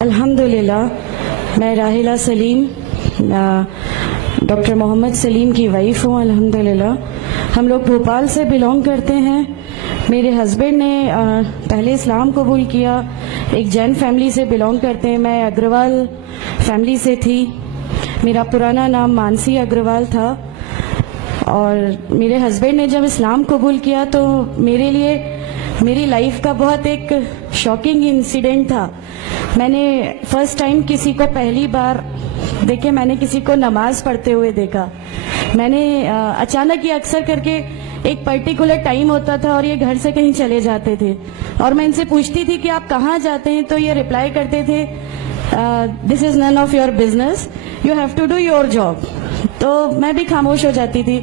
الحمدللہ میں راحلہ سلیم ڈاکٹر محمد سلیم کی وائف ہوں. الحمدللہ ہم لوگ بھوپال سے بلونگ کرتے ہیں. میرے ہسبینڈ نے پہلے اسلام قبول کیا, ایک جین فیملی سے بلونگ کرتے ہیں. میں اگروال فیملی سے تھی. میرا پرانا نام مانسی اگروال تھا, اور میرے ہسبینڈ نے جب اسلام قبول کیا تو میرے لیے میری لائف کا بہت ایک شاکنگ انسیڈنٹ تھا. میں نے فرسٹ ٹائم کسی کو پہلی بار دیکھے, میں نے کسی کو نماز پڑھتے ہوئے دیکھا. میں نے اچانک یہ اکثر کر کے ایک پرٹیکولر ٹائم ہوتا تھا اور یہ گھر سے کہیں چلے جاتے تھے, اور میں ان سے پوچھتی تھی کہ آپ کہاں جاتے ہیں, تو یہ ریپلائی کرتے تھے this is none of your business, you have to do your job. تو میں بھی خاموش ہو جاتی تھی.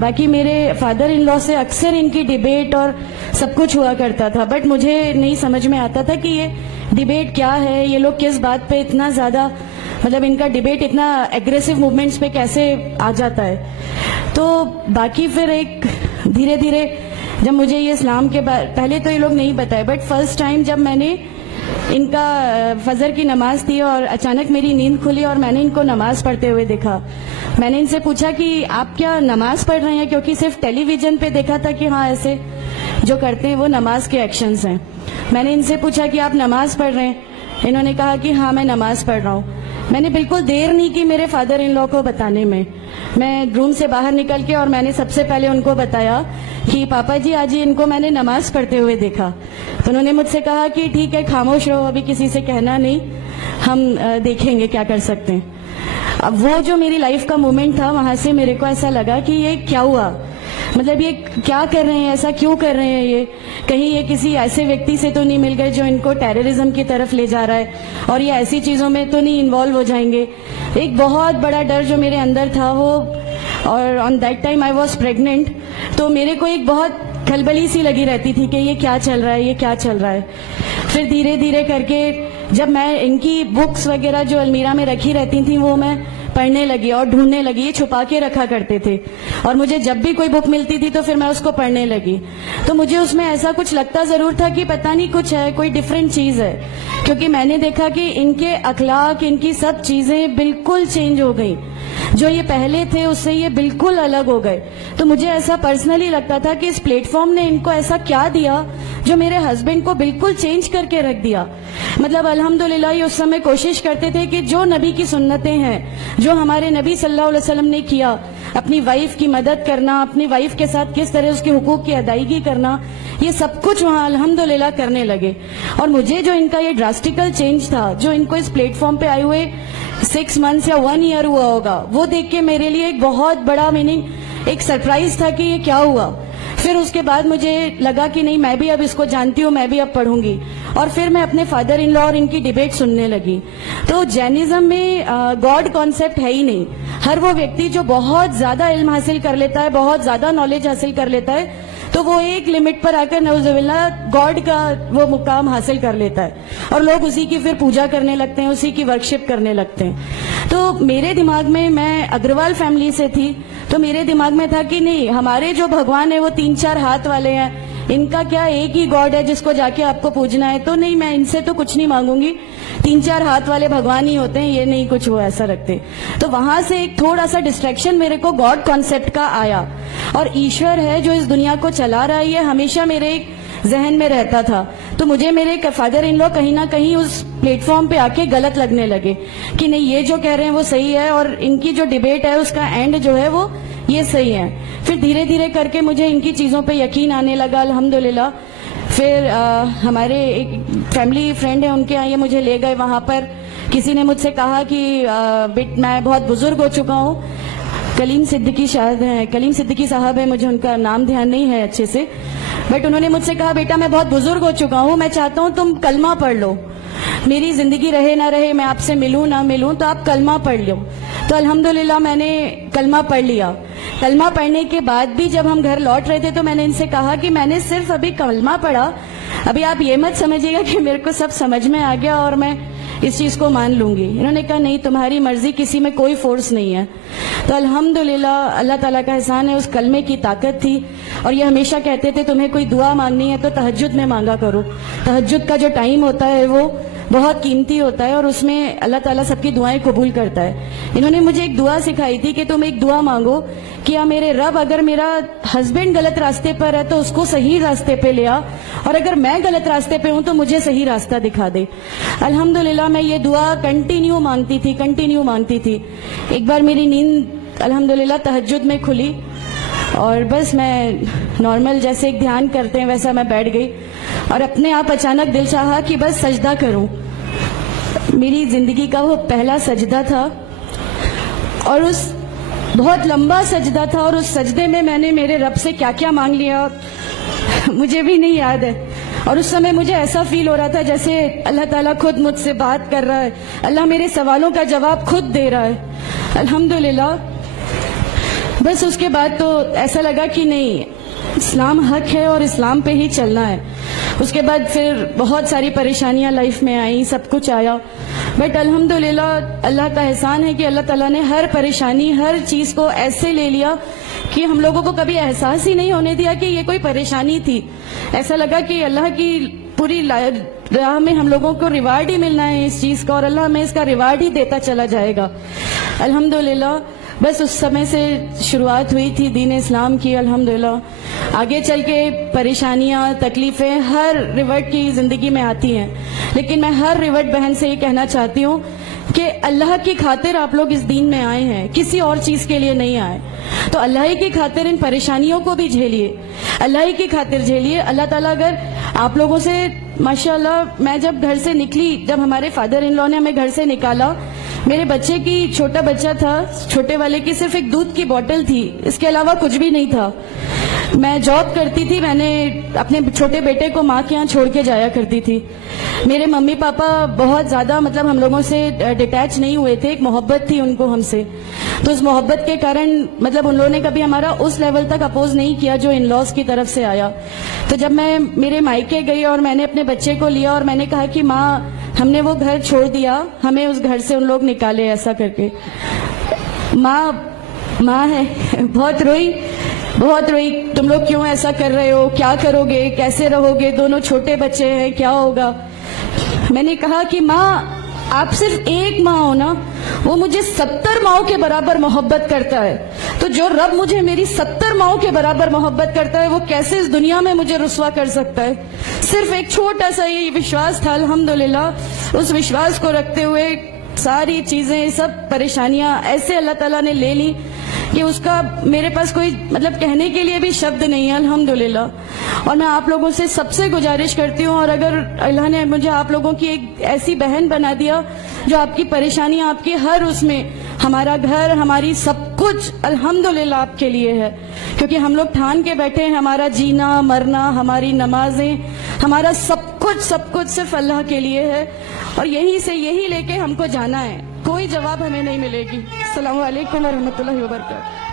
باقی میرے فادر ان لا سے اکثر ان کی ڈیبیٹ اور سب کچھ ہوا کرتا تھا, بٹ مجھے نہیں سمجھ میں آتا تھا کہ یہ ڈیبیٹ کیا ہے, یہ لوگ کس بات پہ اتنا زیادہ, مطلب ان کا ڈیبیٹ اتنا ایگریسو موومنٹس پہ کیسے آ جاتا ہے. تو باقی پھر ایک دھیرے دھیرے جب مجھے یہ اسلام کے پہلے تو یہ لوگ نہیں بتائے, بٹ فرسٹ ٹائم جب میں نے ان کا فجر کی نماز تھی اور اچانک میری نیند کھلی اور میں نے ان کو نماز پڑھتے ہوئے دیکھا. میں نے ان سے پوچھا کہ آپ کیا نماز پڑھ رہے ہیں, کیونکہ صرف ٹیلی ویژن پہ دیکھا تھا کہ ہاں ایسے جو کرتے ہیں وہ نماز کے ایکشنز ہیں. میں نے ان سے پوچھا کہ آپ نماز پڑھ رہے ہیں, انہوں نے کہا کہ ہاں میں نماز پڑھ رہا ہوں. میں نے بالکل دیر نہیں کی میرے فادر ان لا کو بتانے میں. میں روم سے باہر نکل کے اور میں نے سب سے پہلے ان کو بتایا کہ پاپا جی آج ان کو میں نے نماز پڑھتے ہوئے دیکھا. تو انہوں نے مجھ سے کہا کہ ٹھیک ہے خاموش رہو, ابھی کسی سے کہنا نہیں, ہم دیکھیں گے کیا کر سکتے ہیں. اب وہ جو میری لائف کا مومنٹ تھا, وہاں سے میرے کو ایسا لگا کہ یہ کیا ہوا, مطلب یہ کیا کر رہے ہیں, ایسا کیوں کر رہے ہیں, یہ کہیں یہ کسی ایسے ویکتی سے تو نہیں مل گئے جو ان کو ٹیررزم کی طرف لے جا رہا ہے, اور یہ ایسی چیزوں میں تو نہیں انوالو ہو جائیں گے. ایک بہت بڑا ڈر جو میرے اندر تھا وہ, اور on that time I was pregnant, تو میرے کو ایک بہت کھلبلی سی لگی رہتی تھی کہ یہ کیا چل رہا ہے, یہ کیا چل رہا ہے. پھر دھیرے دھیرے کر کے جب میں ان کی بکس وغیرہ جو المیرا میں رکھی رہتی تھیں وہ میں پڑھنے لگی اور ڈھونڈنے لگی. یہ چھپا کے رکھا کرتے تھے, اور مجھے جب بھی کوئی بک ملتی تھی تو پھر میں اس کو پڑھنے لگی. تو مجھے اس میں ایسا کچھ لگتا ضرور تھا کہ پتہ نہیں کچھ ہے, کوئی ڈفرینٹ چیز ہے, کیونکہ میں نے دیکھا کہ ان کے اخلاق, ان کی سب چیزیں بالکل چینج ہو گئی. جو یہ پہلے تھے اس سے یہ بالکل الگ ہو گئے. تو مجھے ایسا پرسنلی لگتا تھا کہ اس پلیٹ فارم نے ان کو ایسا کیا دیا جو میرے ہسبینڈ کو بالکل چینج کر کے رکھ دیا. مطلب الحمدللہ یہ اس سمے کوشش کرتے تھے کہ جو نبی کی سنتیں ہیں, جو ہمارے نبی صلی اللہ علیہ وسلم نے کیا, اپنی وائف کی مدد کرنا, اپنی وائف کے ساتھ کس طرح اس کے حقوق کی ادائیگی کرنا, یہ سب کچھ وہاں الحمدللہ کرنے لگے. اور مجھے جو ان کا یہ ڈراسٹیکل چینج تھا, جو ان کو اس پلیٹ فارم پہ آئے ہوئے 6 months یا 1 year ہوا ہوگا, وہ دیکھ کے میرے لیے ایک بہت بڑا ایک سرپرائز تھا کہ یہ کیا ہوا. پھر اس کے بعد مجھے لگا کہ نہیں, میں بھی اب اس کو جانتی ہوں, میں بھی اب پڑھوں گی. اور پھر میں اپنے فادر ان لا اور ان کی ڈیبیٹ سننے لگی. تو جینزم میں گاڈ کانسیپٹ ہے ہی نہیں. ہر وہ ویکتی جو بہت زیادہ علم حاصل کر لیتا ہے, بہت زیادہ نالج حاصل کر لیتا ہے, تو وہ ایک لمٹ پر آ کر نعوذ باللہ گاڈ کا وہ مقام حاصل کر لیتا ہے, اور لوگ اسی کی پھر پوجا کرنے لگتے ہیں, اسی کی ورشپ کرنے لگتے ہیں. تو میرے دماغ میں اگروال فیملی سے تھی, تو میرے دماغ میں تھا کہ نہیں, ہمارے جو بھگوان ہیں وہ 3-4 ہاتھ والے ہیں, ان کا کیا ایک ہی گاڈ ہے جس کو جا کے آپ کو پوجنا ہے. تو نہیں, میں ان سے تو کچھ نہیں مانگوں گی, 3-4 ہاتھ والے بھگوان ہی ہوتے ہیں, یہ نہیں کچھ وہ ایسا رکھتے. تو وہاں سے ایک تھوڑا سا ڈسٹریکشن میرے کو گاڈ کانسیپٹ کا آیا, اور ایشور ہے جو اس دنیا کو چلا رہا ہے, یہ ہمیشہ میرے ایک ذہن میں رہتا تھا. تو مجھے میرے فادر ان لا کہیں نہ کہیں اس پلیٹ فارم پہ آ کے غلط لگنے لگے کہ نہیں, یہ جو کہہ رہے ہیں وہ صحیح ہے, اور ان کی جو ڈیبیٹ ہے اس کا اینڈ جو ہے وہ یہ صحیح ہے. پھر دھیرے دھیرے کر کے مجھے ان کی چیزوں پہ یقین آنے لگا الحمدللہ. پھر ہمارے ایک فیملی فرینڈ ہیں, ان کے یہاں یہ مجھے لے گئے. وہاں پر کسی نے مجھ سے کہا کہ میں بہت بزرگ ہو چکا ہوں, کلیم صدیقی شاید ہیں, کلیم صدیقی صاحب ہیں, مجھے ان کا نام دھیان نہیں ہے اچھے سے, بٹ انہوں نے مجھ سے کہا بیٹا میں بہت بزرگ ہو چکا ہوں, میں چاہتا ہوں تم کلمہ پڑھ لو, میری زندگی رہے نہ رہے, میں آپ سے ملوں نہ ملوں, تو آپ کلمہ پڑھ لو. تو الحمدللہ میں نے کلمہ پڑھ لیا. کلمہ پڑھنے کے بعد بھی جب ہم گھر لوٹ رہے تھے تو میں نے ان سے کہا کہ میں نے صرف ابھی کلمہ پڑھا, ابھی آپ یہ مت سمجھیے گا کہ میرے کو سب سمجھ میں آ گیا اور میں اس چیز کو مان لوں گی. انہوں نے کہا نہیں, تمہاری مرضی, کسی میں کوئی فورس نہیں ہے. تو الحمدللہ اللہ تعالیٰ کا احسان ہے, اس کلمے کی طاقت تھی. اور یہ ہمیشہ کہتے تھے تمہیں کوئی دعا مانگنی ہے تو تہجد میں مانگا کرو, تہجد کا جو ٹائم ہوتا ہے وہ بہت قیمتی ہوتا ہے اور اس میں اللہ تعالیٰ سب کی دعائیں قبول کرتا ہے. انہوں نے مجھے ایک دعا سکھائی تھی کہ تم ایک دعا مانگو کہ یا میرے رب اگر میرا ہسبینڈ غلط راستے پر ہے تو اس کو صحیح راستے پہ لے آ، اور اگر میں غلط راستے پہ ہوں تو مجھے صحیح راستہ دکھا دے. الحمدللہ میں یہ دعا کنٹینیو مانگتی تھی. ایک بار میری نیند الحمدللہ تہجد میں کھلی اور بس میں نارمل جیسے ایک دھیان کرتے ہیں ویسا میں بیٹھ گئی اور اپنے آپ اچانک دل چاہا کہ بس سجدہ کروں. میری زندگی کا وہ پہلا سجدہ تھا اور اس بہت لمبا سجدہ تھا اور اس سجدے میں نے میرے رب سے کیا کیا مانگ لیا مجھے بھی نہیں یاد ہے. اور اس سمے مجھے ایسا فیل ہو رہا تھا جیسے اللہ تعالیٰ خود مجھ سے بات کر رہا ہے، اللہ میرے سوالوں کا جواب خود دے رہا ہے. الحمدللہ بس اس کے بعد تو ایسا لگا کہ نہیں، اسلام حق ہے اور اسلام پہ ہی چلنا ہے. اس کے بعد پھر بہت ساری پریشانیاں لائف میں آئیں، سب کچھ آیا، بٹ الحمدللہ اللہ کا احسان ہے کہ اللہ تعالیٰ نے ہر پریشانی، ہر چیز کو ایسے لے لیا کہ ہم لوگوں کو کبھی احساس ہی نہیں ہونے دیا کہ یہ کوئی پریشانی تھی. ایسا لگا کہ اللہ کی پوری راہ میں ہم لوگوں کو ریوارڈ ہی ملنا ہے اس چیز کا، اور اللہ ہمیں اس کا ریوارڈ ہی دیتا چلا جائے گا. الحمدللہ بس اس سمے سے شروعات ہوئی تھی دین اسلام کی. الحمدللہ آگے چل کے پریشانیاں، تکلیفیں ہر ریورٹ کی زندگی میں آتی ہیں، لیکن میں ہر ریورٹ بہن سے یہ کہنا چاہتی ہوں کہ اللہ کی خاطر آپ لوگ اس دین میں آئے ہیں، کسی اور چیز کے لیے نہیں آئے. تو اللہ ہی کی خاطر ان پریشانیوں کو بھی جھیلیے، اللہ ہی کی خاطر جھیلیے. اللہ تعالیٰ اگر آپ لوگوں سے ماشاءاللہ، میں جب گھر سے نکلی، جب ہمارے فادر ان لا نے ہمیں گھر سے نکالا، میرے بچے کی، چھوٹا بچہ تھا، چھوٹے والے کی صرف ایک دودھ کی بوتل تھی، اس کے علاوہ کچھ بھی نہیں تھا. میں جاب کرتی تھی، میں نے اپنے چھوٹے بیٹے کو ماں کے یہاں چھوڑ کے جایا کرتی تھی. میرے ممی پاپا بہت زیادہ ہم لوگوں سے ڈیٹیچ نہیں ہوئے تھے، ایک محبت تھی ان کو ہم سے. تو اس محبت کے کارن ان لوگوں نے کبھی ہمارا اس لیول تک اپوز نہیں کیا جو ان لاز کی طرف سے آیا. تو جب میں میرے مائکے گئی اور میں نے اپنے بچے کو لیا اور میں نے کہا کہ ماں ہم نے وہ گھر چھوڑ دیا، ہمیں اس گھر سے ان لوگ نکالے، ایسا کر کے ماں ہے، بہت روئی. تم لوگ کیوں ایسا کر رہے ہو، کیا کرو گے، کیسے رہو گے، دونوں چھوٹے بچے ہیں، کیا ہوگا. میں نے کہا کہ ماں آپ صرف ایک ماں ہو نا، وہ مجھے 70 ماؤں کے برابر محبت کرتا ہے. تو جو رب مجھے میری 70 ماؤں کے برابر محبت کرتا ہے وہ کیسے اس دنیا میں مجھے رسوا کر سکتا ہے. صرف ایک چھوٹا سا یہ وشواس تھا. الحمدللہ اس وشواس کو رکھتے ہوئے ساری چیزیں، سب پریشانیاں ایسے اللہ تعالیٰ نے لے لی کہ اس کا میرے پاس کوئی کہنے کے لیے بھی شبد نہیں ہے. الحمدللہ. اور میں آپ لوگوں سے سب سے گزارش کرتی ہوں، اور اگر اللہ نے مجھے آپ لوگوں کی ایک ایسی بہن بنا دیا جو آپ کی پریشانیاں، آپ کی ہر اس میں، ہمارا گھر، ہماری سب کچھ الحمدللہ آپ کے لیے ہے، کیونکہ ہم لوگ ٹھان کے بیٹھے ہیں ہمارا جینا مرنا، ہماری نمازیں، ہمارا سب کچھ صرف اللہ کے لیے ہے، اور یہی لے کے ہم کو جانا ہے. کوئی جواب ہمیں نہیں ملے گی. السلام علیکم ورحمۃ اللہ وبرکاتہ.